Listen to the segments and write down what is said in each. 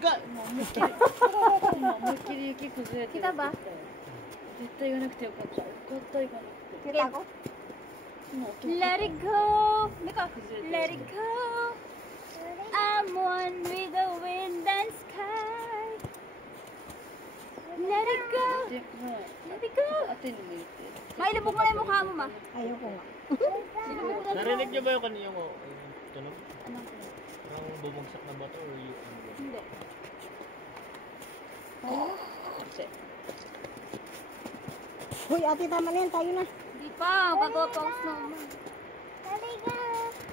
が思いっきり雪崩れてる。来たば。絶対言わなくてよかった。よかった行かなくて。 Kita ko. Let it go. Let it go. I'm one with the wind and sky. Let it go. Let it go. Ate ni mo ito. Mailabog mo na yung mukha mo, ma. Ayoko nga. Narinig niyo ba yung kaniyang tunog? Ano? Parang bumagsak na ba ito or yung ano? Hindi. Hoy, ate, tama na yan. Tayo na. Hindi pa. Gagawa pa ako snowman.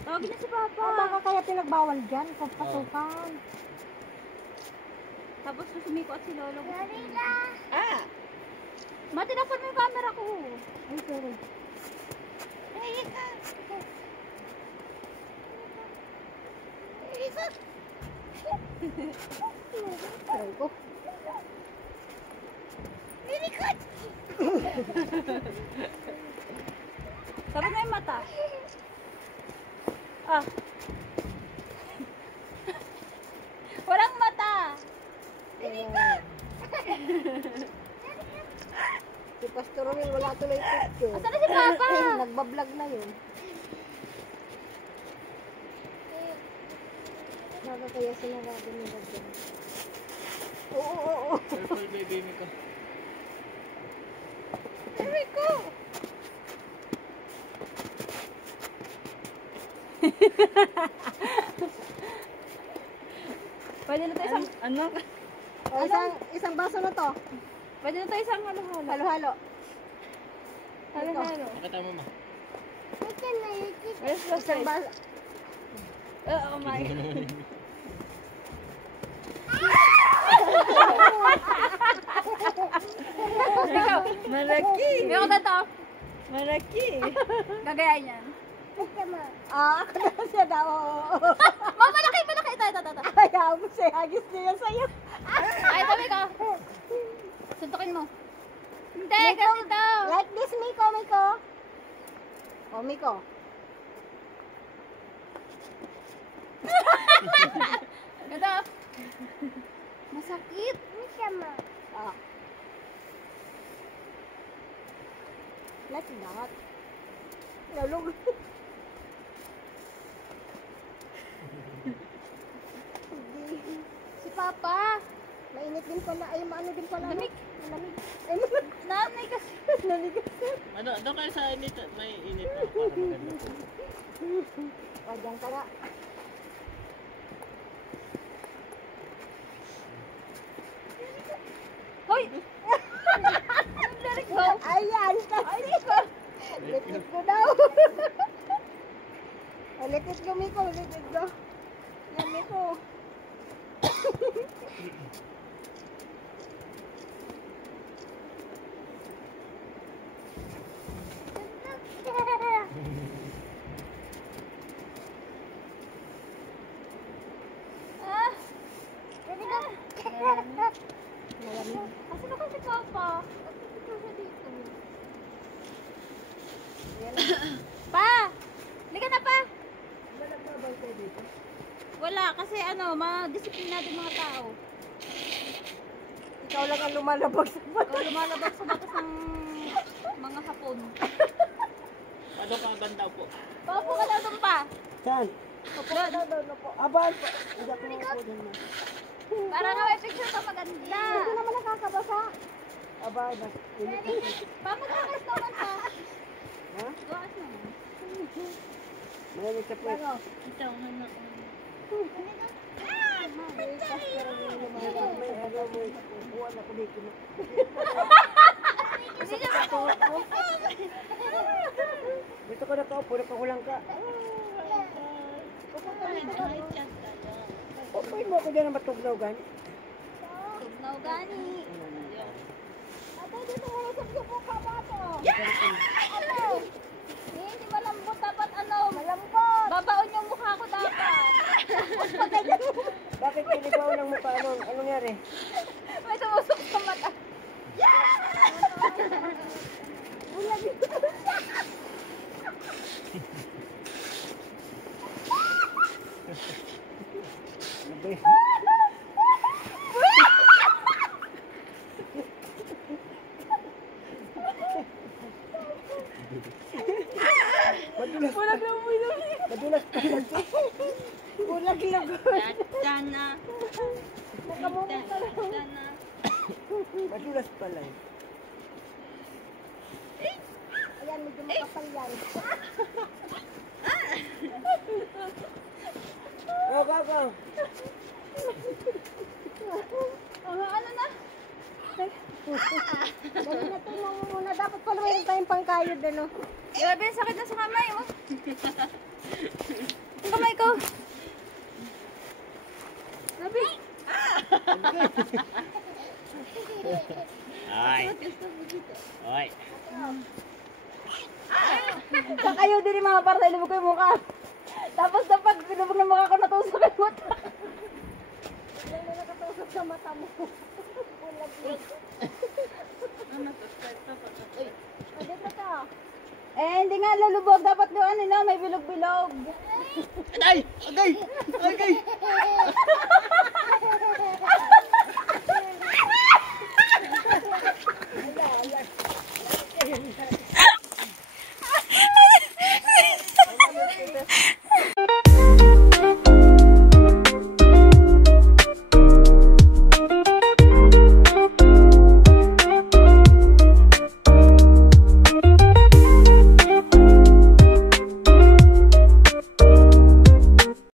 Tawagin na si Papa. Baka kaya pinagbawal dyan. Pagpasukan. Tapos susumiko at si Lolo. Ah! Ma, tinakpan mo yung camera ko. Ay, sorry. Sorry ko. Sabi na yung mata. Ah. Walang mata. Si Pastor Romel, wala tuloy picture. Asan na si Papa? Nagbablog na yun. Nakakaya sinarado nila dyan. Oo. Purple baby mi ko. Sabi ko. Pwede na tayo isang... Ano? O, isang baso na to. Pwede na tayo isang halo-halo. Halo-halo. Halo-halo. Nakita mo ma? Where's the Isang baso. Oh my God. Malaki! May ako na to. Malaki! Gagayain yan. Ako na siya daw. Mama, malaki. Ito. Ayaw mo siya. Hagis niya yan sa'yo. Ay, tabi ko. Suntukin mo. Hindi, ganito. Like this, Miko. O, Miko. Ganito. Masakit. Ah. Like that. Nalog. Si Papa. Mainit din pala. Ay, maano din pala. Lamig. Malamig. Nanay kasi. Naligas. Ano, doon kayo sa init, may init na para maganda po. O, dyan ka na. Hoy! Let it go. Ayan, kasi. Let it go daw. O, let it go, Miko. Let it go. Yan, Miko. Ah! Malamig. Asan na kasi Papa? Pagpipito siya dito. Yan. Pa! Liga na pa! Ba nagbabay kayo dito? Wala, kasi ma-disiplinado yung mga tao. Ikaw lang ang lumalabag sa bato. Ikaw lumalabas sa batas ng mga hapon. Ano ka ganda po? Paupo ka daw doon pa. Saan? Upo doon. Doon po. Abaan po. Hindi ako po dyan na. Para nga may picture ka maganda. Hindi naman nakakabasa. Abaan ba? Init na po. Pa, magkakas naman pa. Ha? Gawas naman. Malamig sa puwet. Ito, ano? Buwan ako dito na. Hindi niya Dito ko nakaupo, nakakulang ka. Upuin mo ako dyan ang matugnaw gani. Tugnaw gani. Ate, dito mo sa mukha mo ito. Ate, hindi malambot dapat ano. Malambot. Babaon yung mukha ko dapat. Bakit kinibaw ng mukha? Anong nangyari? May sumusok sa mata. Nakamumuta lang. Madulas pala eh. Ayan, medyo makapal yan. Oh, kaka. Ano na? Dali na tulong mo muna. Dapat pala mayroon tayong pangkayod, ano? Grabe, sakit na sa kamay, oh. Ang kamay ko. Grabe. Ay. Oy. Kakayo din yung mga para ilubog ko yung mukha. Tapos dapat ilubog ng mukha ko natusok yung mata. Yan na nakatusok sa mata mo. Bulag. Dito ka. Eh, hindi nga lulubog. Dapat yung ano na, may bilog-bilog. Agay! Agay! Agay!